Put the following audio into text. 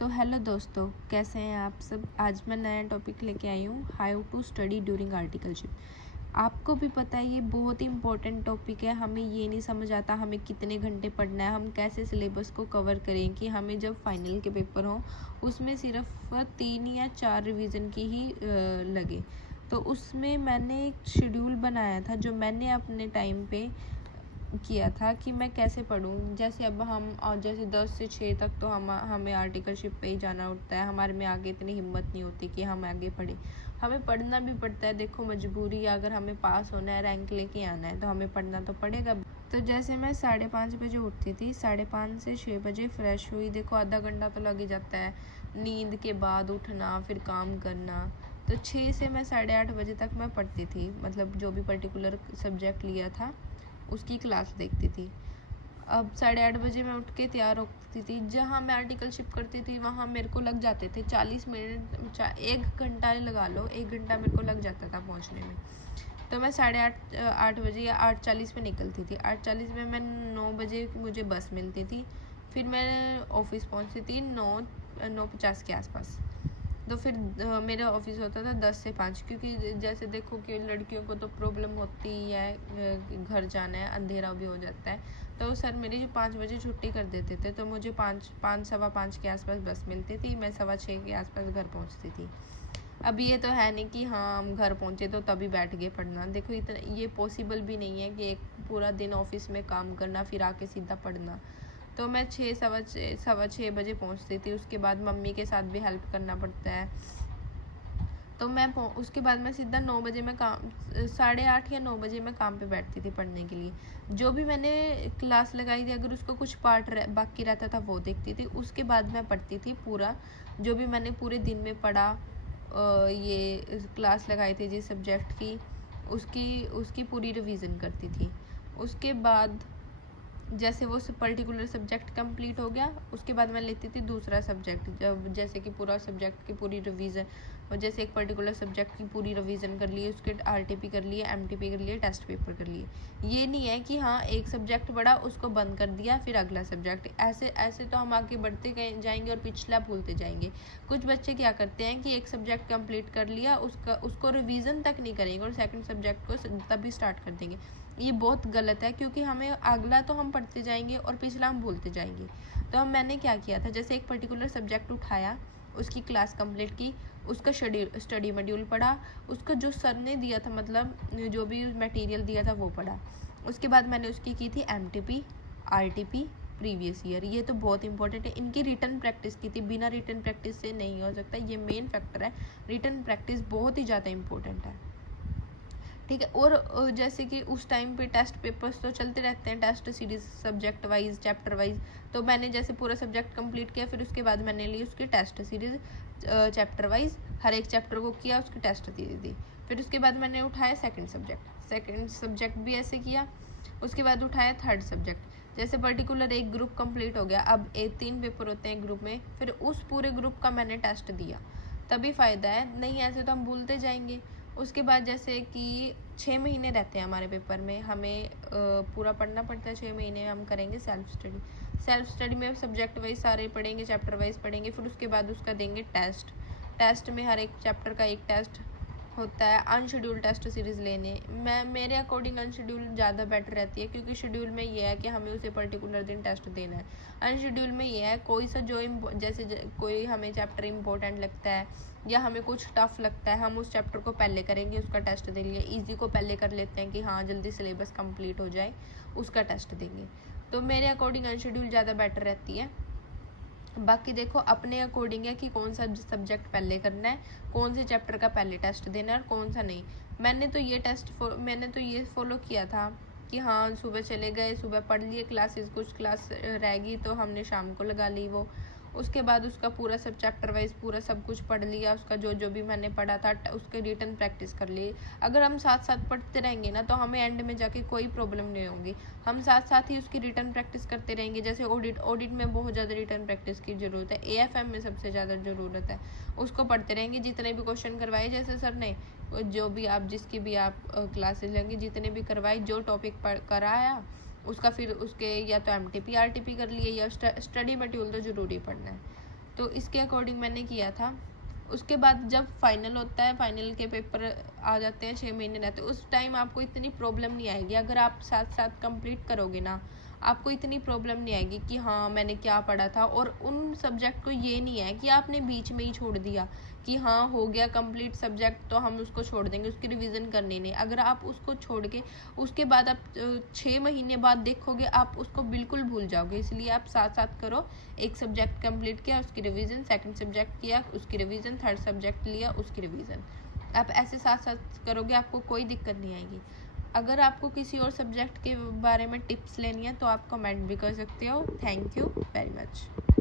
तो हेलो दोस्तों, कैसे हैं आप सब। आज मैं नया टॉपिक लेके आई हूँ, how to study during articleship. आपको भी पता है ये बहुत ही इम्पोर्टेंट टॉपिक है। हमें ये नहीं समझ आता हमें कितने घंटे पढ़ना है, हम कैसे सिलेबस को कवर करें कि हमें जब फाइनल के पेपर हो उसमें सिर्फ 3 या 4 रिवीजन की ही लगे। तो उसमें मैंने एक शेड्यूल बनाया था जो मैंने अपने टाइम पे किया था कि मैं कैसे पढूँ। जैसे अब हम जैसे 10 से 6 तक तो हमें आर्टिकलशिप पे ही जाना होता है। हमारे में आगे इतनी हिम्मत नहीं होती कि हम आगे पढ़ें। हमें पढ़ना भी पड़ता है, देखो मजबूरी है, अगर हमें पास होना है, रैंक लेके आना है तो हमें पढ़ना तो पड़ेगा। तो जैसे मैं 5:30 बजे उठती थी, 5:30 से 6 बजे फ्रेश हुई। देखो आधा घंटा तो लग ही जाता है, नींद के बाद उठना फिर काम करना। तो 6 से मैं 8:30 बजे तक मैं पढ़ती थी, मतलब जो भी पर्टिकुलर सब्जेक्ट लिया था उसकी क्लास देखती थी। अब 8:30 बजे मैं उठ के तैयार होती थी। जहाँ मैं आर्टिकलशिप करती थी वहाँ मेरे को लग जाते थे 40 मिनट, 1 घंटा लगा लो, 1 घंटा मेरे को लग जाता था पहुँचने में। तो मैं 8:30 बजे या 8:40 में निकलती थी। 8:40 में मैं 9 बजे मुझे बस मिलती थी। फिर मैं ऑफिस पहुँचती थी 9:50 के आसपास। तो फिर मेरा ऑफिस होता था 10 से 5, क्योंकि जैसे देखो कि लड़कियों को तो प्रॉब्लम होती है, घर जाना है, अंधेरा भी हो जाता है। तो सर मेरी 5 बजे छुट्टी कर देते थे, तो मुझे 5 सवा 5 के आसपास बस मिलती थी। मैं 6:15 के आसपास घर पहुंचती थी। अब ये तो है नहीं कि हाँ हम घर पहुँचे तो तभी बैठ गए पढ़ना। देखो इतना ये पॉसिबल भी नहीं है कि एक पूरा दिन ऑफिस में काम करना फिर आके सीधा पढ़ना। तो मैं 6 सवा 6 बजे पहुंचती थी। उसके बाद मम्मी के साथ भी हेल्प करना पड़ता है। तो मैं उसके बाद मैं सीधा 9 बजे मैं काम 8:30 या 9 बजे मैं काम पे बैठती थी पढ़ने के लिए। जो भी मैंने क्लास लगाई थी अगर उसका कुछ पार्ट बाकी रहता था वो देखती थी। उसके बाद मैं पढ़ती थी पूरा, जो भी मैंने पूरे दिन में पढ़ा, ये क्लास लगाई थी जिस सब्जेक्ट की, उसकी पूरी रिवीजन करती थी। उसके बाद जैसे वो पर्टिकुलर सब्जेक्ट कंप्लीट हो गया, उसके बाद मैं लेती थी दूसरा सब्जेक्ट, जब जैसे कि पूरा सब्जेक्ट की पूरी रिवीजन, और जैसे एक पर्टिकुलर सब्जेक्ट की पूरी रिवीजन कर लिए, उसके आरटीपी कर लिए, एमटीपी कर लिए, टेस्ट पेपर कर लिए। ये नहीं है कि हाँ एक सब्जेक्ट पढ़ा उसको बंद कर दिया फिर अगला सब्जेक्ट, ऐसे ऐसे तो हम आगे बढ़ते जाएंगे और पिछला भूलते जाएंगे। कुछ बच्चे क्या करते हैं कि एक सब्जेक्ट कंप्लीट कर लिया, उसको रिवीजन तक नहीं करेंगे और सेकंड सब्जेक्ट को तभी स्टार्ट कर देंगे। ये बहुत गलत है, क्योंकि हमें अगला तो हम पढ़ते जाएंगे और पिछला हम भूलते जाएंगे। तो मैंने क्या किया था, जैसे एक पर्टिकुलर सब्जेक्ट उठाया, उसकी क्लास कंप्लीट की, उसका स्टडी मॉड्यूल पढ़ा, उसका जो सर ने दिया था, मतलब जो भी मटेरियल दिया था वो पढ़ा। उसके बाद मैंने उसकी की थी एमटीपी, आरटीपी, प्रीवियस ईयर। ये तो बहुत इंपॉर्टेंट है। इनकी रिटर्न प्रैक्टिस की थी, बिना रिटर्न प्रैक्टिस से नहीं हो सकता, ये मेन फैक्टर है। रिटर्न प्रैक्टिस बहुत ही ज़्यादा इंपॉर्टेंट है, ठीक है। और जैसे कि उस टाइम पे टेस्ट पेपर्स तो चलते रहते हैं, test series subject wise, chapter wise. तो मैंने जैसे पूरा सब्जेक्ट कंप्लीट किया, फिर उसके बाद मैंने ली उसकी टेस्ट सीरीज चैप्टर वाइज, हर एक चैप्टर को किया, उसकी टेस्ट दी। फिर उसके बाद मैंने उठाया सेकंड सब्जेक्ट भी ऐसे किया। उसके बाद उठाया थर्ड सब्जेक्ट। जैसे पर्टिकुलर एक ग्रुप कंप्लीट हो गया, अब 3 पेपर होते हैं ग्रुप में, फिर उस पूरे ग्रुप का मैंने टेस्ट दिया, तभी फ़ायदा है, नहीं ऐसे तो हम भूलते जाएंगे। उसके बाद जैसे कि 6 महीने रहते हैं हमारे पेपर में, हमें पूरा पढ़ना पड़ता है। 6 महीने हम करेंगे सेल्फ स्टडी में सब्जेक्ट वाइज सारे पढ़ेंगे, चैप्टर वाइज पढ़ेंगे, फिर उसके बाद उसका देंगे टेस्ट में हर एक चैप्टर का एक टेस्ट होता है। अनशेड्यूल टेस्ट सीरीज़ लेने, मेरे अकॉर्डिंग अनशेड्यूल ज़्यादा बेटर रहती है, क्योंकि शेड्यूल में ये है कि हमें उसे पर्टिकुलर दिन टेस्ट देना है। अनशेड्यूल में ये है कोई सा जो जैसे कोई हमें चैप्टर इंपॉर्टेंट लगता है या हमें कुछ टफ लगता है, हम उस चैप्टर को पहले करेंगे, उसका टेस्ट दे लिए। ईजी को पहले कर लेते हैं कि हाँ जल्दी सिलेबस कंप्लीट हो जाए, उसका टेस्ट देंगे। तो मेरे अकॉर्डिंग अनशेड्यूल ज़्यादा बेटर रहती है। बाकी देखो अपने अकॉर्डिंग है कि कौन सा सब्जेक्ट पहले करना है, कौन से चैप्टर का पहले टेस्ट देना है और कौन सा नहीं। मैंने तो ये फॉलो किया था कि हाँ सुबह चले गए, सुबह पढ़ लिए क्लासेस, कुछ क्लास रह गई तो हमने शाम को लगा ली वो। उसके बाद उसका पूरा सब चैप्टर वाइज पूरा सब कुछ पढ़ लिया, उसका जो जो भी मैंने पढ़ा था उसके रिटर्न प्रैक्टिस कर ली। अगर हम साथ साथ पढ़ते रहेंगे ना तो हमें एंड में जाके कोई प्रॉब्लम नहीं होगी। हम साथ साथ ही उसकी रिटर्न प्रैक्टिस करते रहेंगे। जैसे ऑडिट में बहुत ज़्यादा रिटर्न प्रैक्टिस की ज़रूरत है, एएफएम में सबसे ज़्यादा ज़रूरत है। उसको पढ़ते रहेंगे, जितने भी क्वेश्चन करवाए जैसे सर ने, जो भी आप जिसकी भी आप क्लासेस लेंगे, जितने भी करवाए, जो टॉपिक कराया उसका फिर उसके या तो एमटीपी आरटीपी कर लिए या स्टडी मटेरियल तो ज़रूरी पढ़ना है। तो इसके अकॉर्डिंग मैंने किया था। उसके बाद जब फाइनल होता है, फाइनल के पेपर आ जाते हैं, 6 महीने रहते हैं, उस टाइम आपको इतनी प्रॉब्लम नहीं आएगी। अगर आप साथ साथ कंप्लीट करोगे ना, आपको इतनी प्रॉब्लम नहीं आएगी कि हाँ मैंने क्या पढ़ा था। और उन सब्जेक्ट को ये नहीं है कि आपने बीच में ही छोड़ दिया कि हाँ हो गया कंप्लीट सब्जेक्ट तो हम उसको छोड़ देंगे, उसकी रिवीजन करनी नहीं। अगर आप उसको छोड़ के उसके बाद आप 6 महीने बाद देखोगे, आप उसको बिल्कुल भूल जाओगे। इसलिए आप साथ साथ करो। एक सब्जेक्ट कंप्लीट किया, उसकी रिवीजन, सेकंड सब्जेक्ट किया, उसकी रिवीजन, थर्ड सब्जेक्ट लिया, उसकी रिवीजन। आप ऐसे साथ साथ करोगे, आपको कोई दिक्कत नहीं आएगी। अगर आपको किसी और सब्जेक्ट के बारे में टिप्स लेनी है तो आप कमेंट भी कर सकते हो। Thank you very much.